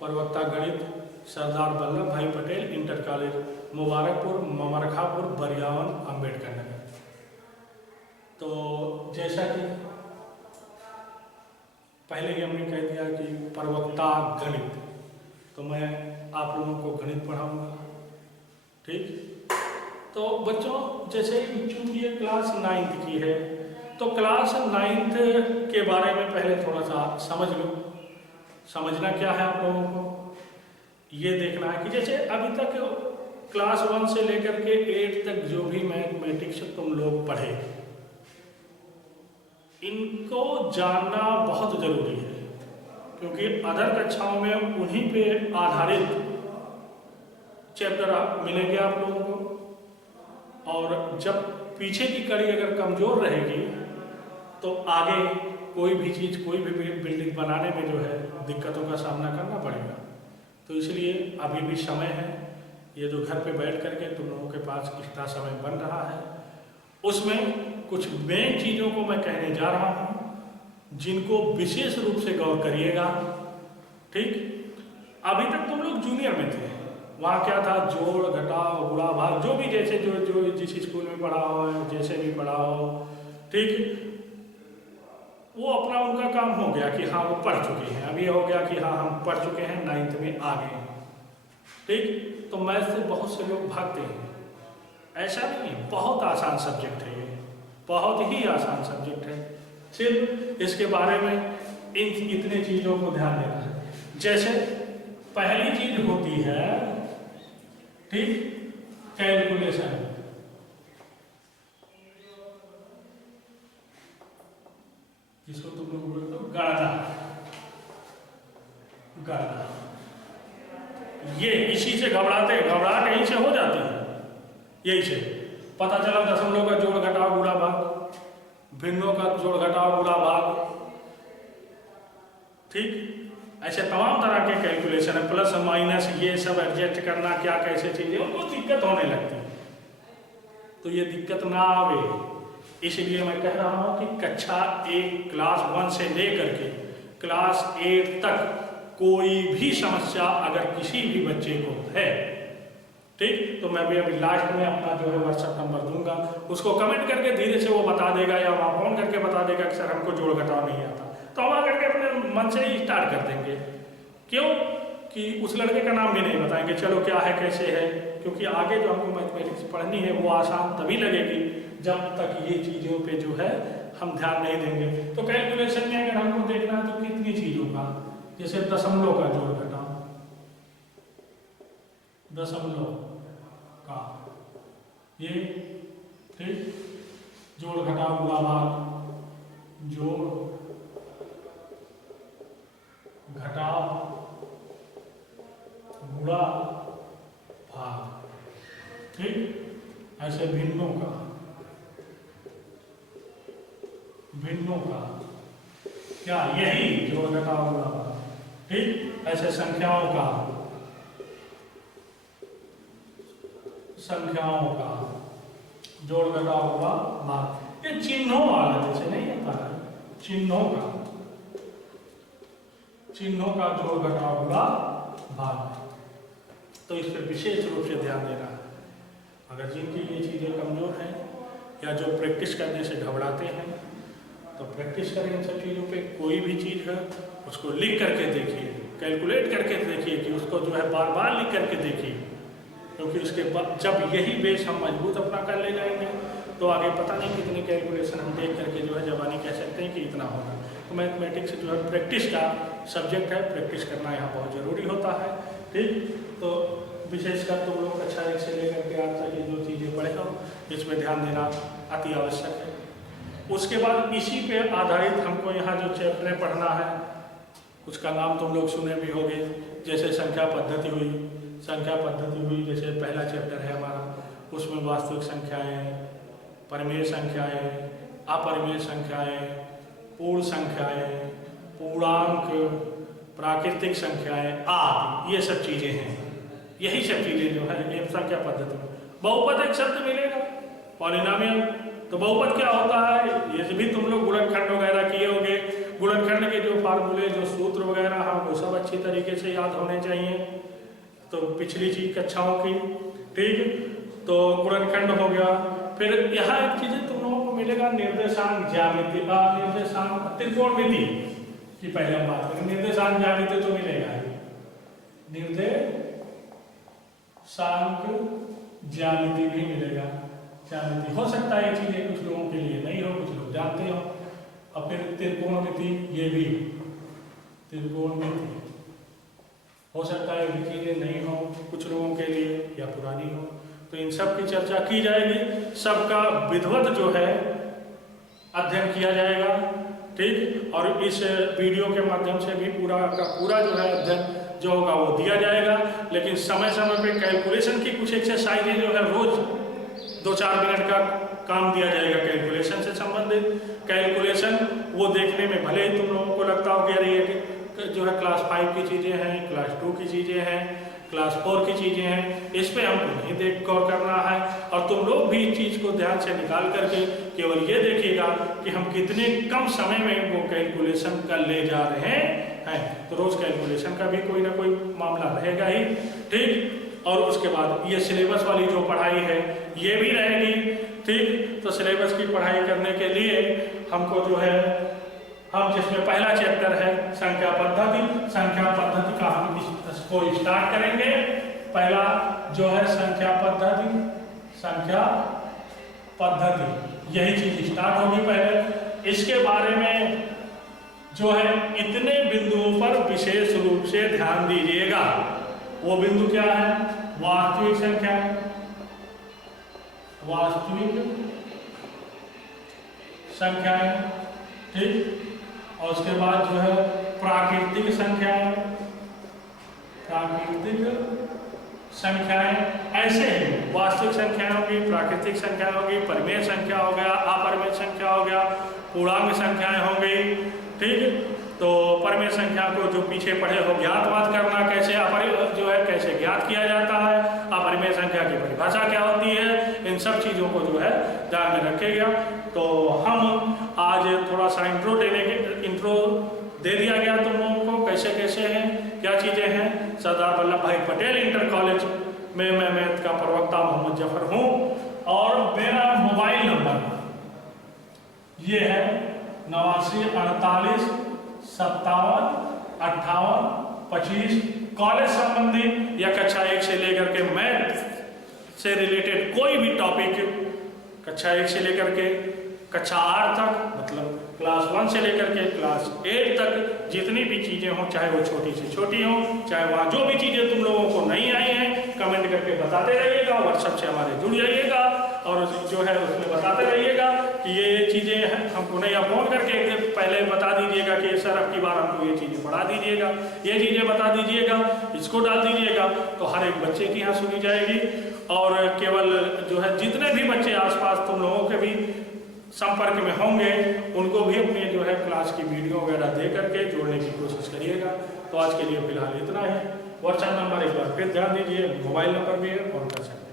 प्रवक्ता गणित सरदार वल्लभ भाई पटेल इंटर कॉलेज, मुबारकपुर, ममरखापुर, बरियावन, अम्बेडकर नगर। तो जैसा कि पहले ही हमने कह दिया कि प्रवक्ता गणित, तो मैं आप लोगों को गणित पढ़ाऊंगा। ठीक, तो बच्चों जैसे चूंकि ये क्लास 9th की है, तो क्लास 9th के बारे में पहले थोड़ा सा समझ लो। समझना क्या है आप लोगों को, ये देखना है कि जैसे अभी तक क्लास 1 से लेकर के 8 तक जो भी मैथमेटिक्स तुम लोग पढ़े, इनको जानना बहुत जरूरी है, क्योंकि अदर कक्षाओं में उन्हीं पे आधारित चैप्टर मिलेंगे आप लोगों को। और जब पीछे की कड़ी अगर कमजोर रहेगी तो आगे कोई भी चीज़, कोई भी बिल्डिंग बनाने में जो है दिक्कतों का सामना करना पड़ेगा। तो इसलिए अभी भी समय है, ये जो घर पे बैठ करके तुम लोगों के पास इतना समय बन रहा है, उसमें कुछ मेन चीज़ों को मैं कहने जा रहा हूँ जिनको विशेष रूप से गौर करिएगा। ठीक, अभी तक तुम लोग जूनियर में थे, वहाँ क्या था, जोड़ घटाव गुणा भाग, जो भी जैसे जो जिस स्कूल में पढ़ा हो, जैसे भी पढ़ा हो, ठीक, वो अपना उनका काम हो गया कि हाँ वो पढ़ चुके हैं। अब ये हो गया कि हाँ हम पढ़ चुके हैं, 9th में आ गए। ठीक, तो मैथ से बहुत से लोग भागते हैं, ऐसा नहीं है, बहुत आसान सब्जेक्ट है ये, बहुत ही आसान सब्जेक्ट है। सिर्फ इसके बारे में इतने चीज़ों को ध्यान देना है। जैसे पहली चीज होती है, ठीक, कैलकुलेशन। जिसको तुम लोग बोलते हो गणना। गणना ये इसी से घबराहट यहीं से हो जाती है। यही से पता चला दशमलव का जोड़ घटाव गुणा भाग, भिन्नों का जोड़ घटाव गुणा भाग, ठीक, ऐसे तमाम तरह के कैलकुलेशन है, प्लस माइनस, ये सब एडजस्ट करना, क्या कैसे चीजें, उनको दिक्कत होने लगती है। तो ये दिक्कत ना आवे, इसलिए मैं कह रहा हूं कि कक्षा 1 क्लास 1 से लेकर के क्लास 8 तक कोई भी समस्या अगर किसी भी बच्चे को है, ठीक, तो मैं भी अभी लास्ट में अपना जो है व्हाट्सएप नंबर दूंगा, उसको कमेंट करके धीरे से वो बता देगा या वहाँ फोन करके बता देगा कि सर हमको जोड़ घटाव नहीं आता, तो हम आकर के अपने मन से ही स्टार्ट कर देंगे। क्यों कि उस लड़के का नाम भी नहीं बताएंगे, चलो क्या है कैसे है, क्योंकि आगे जो हमको मैथमेटिक्स पढ़नी है वो आसान तभी लगेगी जब तक ये चीज़ों पे जो है हम ध्यान नहीं देंगे। तो कैलकुलेशन में अगर हमको देखना है तो कितनी चीज़ों का, जैसे दशमलव का जोड़ घटाव, दशमलव का ये, ठीक, जोड़ घटाव गुणा भाग, जोड़ घटाव गुणा भाग, ठीक, ऐसे भिन्नों का क्या, यही जोड़ घटाव गुणा भाग, ठीक, ऐसे संख्याओं का जोड़ घटाव गुणा भाग। ये चिन्हों वाला जैसे नहीं होता है, चिन्हों का जोड़ घटाव गुणा भाग, तो इस पर विशेष रूप से ध्यान देना है। अगर जिनकी ये चीज़ें कमजोर हैं या जो प्रैक्टिस करने से घबराते हैं, तो प्रैक्टिस करें इन सब चीज़ों पे। कोई भी चीज़ है उसको लिख करके देखिए, कैलकुलेट करके देखिए, कि उसको जो है बार बार लिख करके देखिए, क्योंकि उसके बाद जब यही बेस हम मजबूत अपना कर ले जाएंगे तो आगे पता नहीं कितने कैलकुलेशन हम देख करके जो है जवानी कह सकते हैं कि इतना होगा। तो मैथमेटिक्स जो है प्रैक्टिस का सब्जेक्ट है, प्रैक्टिस करना यहाँ बहुत ज़रूरी होता है। ठीक, तो विशेषकर तुम लोग कक्षा 1 से लेकर के आज तक ये जो चीज़ें पढ़े हो, इसमें ध्यान देना अति आवश्यक है। उसके बाद इसी पे आधारित हमको यहाँ जो चैप्टर पढ़ना है, उसका नाम तुम लोग सुने भी होंगे, जैसे संख्या पद्धति हुई, जैसे पहला चैप्टर है हमारा, उसमें वास्तविक संख्याएं, परिमेय संख्याएं, अपरिमेय संख्याएं, पूर्ण संख्याएं, पूर्णांक, प्राकृतिक संख्याएं आदि, ये सब चीज़ें हैं। यही सब चीज़ें जो है ये संख्या पद्धति में। बहुपद एक शब्द मिलेगा, पॉलिनोमियल, तो बहुपद क्या होता है, ये भी तुम लोग गुणनखंड वगैरह किए होंगे, गुणनखंड के जो फार्मूले, जो सूत्र वगैरह हैं वो सब अच्छी तरीके से याद होने चाहिए, तो पिछली कक्षाओं की। ठीक, तो गुणनखंड हो गया। फिर यहाँ एक चीज़ तुम लोगों को मिलेगा, निर्देशांक ज्यामिति, निर्देशांक त्रिकोणमिति की पहले हम बात करें। निर्देशांक ज्यामिति तो मिलेगा, निर्देशांक ज्यामिति भी मिलेगा। ज्यामिति हो सकता है ये चीजें कुछ लोगों के लिए नहीं हो, कुछ लोग जानते हो। और फिर त्रिकोणमिति, ये भी त्रिकोणमिति हो सकता है ये चीजें नहीं हो कुछ लोगों के लिए या पुरानी हो, तो इन सब की चर्चा की जाएगी। सबका विधिवत जो है अध्ययन किया जाएगा। ठीक, और इस वीडियो के माध्यम से भी पूरा का पूरा जो है अध्ययन जो होगा वो दिया जाएगा। लेकिन समय समय पे कैलकुलेशन की कुछ एक्सरसाइजें जो है रोज 2-4 मिनट का काम दिया जाएगा कैलकुलेशन से संबंधित। कैलकुलेशन वो देखने में भले ही तुम लोगों को लगता हो कि अरे ये जो है क्लास 5 की चीज़ें हैं, क्लास 2 की चीज़ें हैं, क्लास 4 की चीज़ें हैं, इस पे हमको नहीं देख गौर करना है। और तुम लोग भी इस चीज़ को ध्यान से निकाल करके केवल ये देखिएगा कि हम कितने कम समय में वो कैलकुलेशन कर ले जा रहे हैं। तो रोज कैलकुलेशन का भी कोई ना कोई मामला रहेगा ही। ठीक, और उसके बाद ये सिलेबस वाली जो पढ़ाई है ये भी रहेगी। ठीक, तो सिलेबस की पढ़ाई करने के लिए हमको जो है, हम जिसमें पहला चैप्टर है संख्या पद्धति, संख्या पद्धति का हम इसको स्टार्ट करेंगे। पहला जो है संख्या पद्धति यही चीज स्टार्ट होगी पहले। इसके बारे में जो है इतने बिंदुओं पर विशेष रूप से ध्यान दीजिएगा। वो बिंदु क्या है? वास्तविक संख्या, वास्तविक संख्याएं। ठीक, और उसके बाद जो है प्राकृतिक संख्याएं, प्राकृतिक संख्याएं ऐसे ही वास्तविक संख्याएं होगी, प्राकृतिक संख्या होगी, परिमेय संख्या हो गया, अपरिमेय संख्या हो गया, पूर्णांक संख्याएं हो गई। ठीक, तो परिमेय संख्या को जो पीछे पढ़े हो ज्ञातवाद करना कैसे जो है कैसे ज्ञात किया जाता है, अपरिमेय संख्या की परिभाषा क्या होती है, इन सब चीज़ों को जो है ध्यान में रखेगा। तो हम आज थोड़ा सा इंट्रो दे दिया गया तुम लोगों को, कैसे कैसे हैं, क्या चीज़ें हैं। सरदार वल्लभ भाई पटेल इंटर कॉलेज में मैं मैथ का प्रवक्ता मोहम्मद जफर हूँ और मेरा मोबाइल नंबर ये है 89 48 57 58 25। कॉलेज संबंधी या कक्षा 1 से लेकर के मैथ से रिलेटेड कोई भी टॉपिक, कक्षा 1 से लेकर के कक्षा 8 तक, मतलब क्लास 1 से लेकर के क्लास 8 तक जितनी भी चीज़ें हों, चाहे वो छोटी से छोटी हों, चाहे वहाँ जो भी चीज़ें तुम लोगों को नहीं आई हैं, कमेंट करके बताते रहिएगा। व्हाट्सएप से हमारे जुड़ जाइएगा और जो है उसमें बताते रहिएगा कि ये चीज़ें हैं, हमको नहीं, आप फोन करके एक दिन पहले बता दीजिएगा कि सर अब की बार हमको ये चीज़ें पढ़ा दीजिएगा, ये चीज़ें बता दीजिएगा, इसको डाल दीजिएगा, तो हर एक बच्चे की यहाँ सुनी जाएगी। और केवल जो है जितने भी बच्चे आसपास तुम लोगों के भी संपर्क में होंगे उनको भी अपने जो है क्लास की वीडियो वगैरह दे करके जोड़ने की कोशिश करिएगा। तो आज के लिए फिलहाल इतना ही। व्हाट्सएप नंबर एक बार फिर ध्यान दीजिए, मोबाइल नंबर भी है, फोन कर सकते हैं।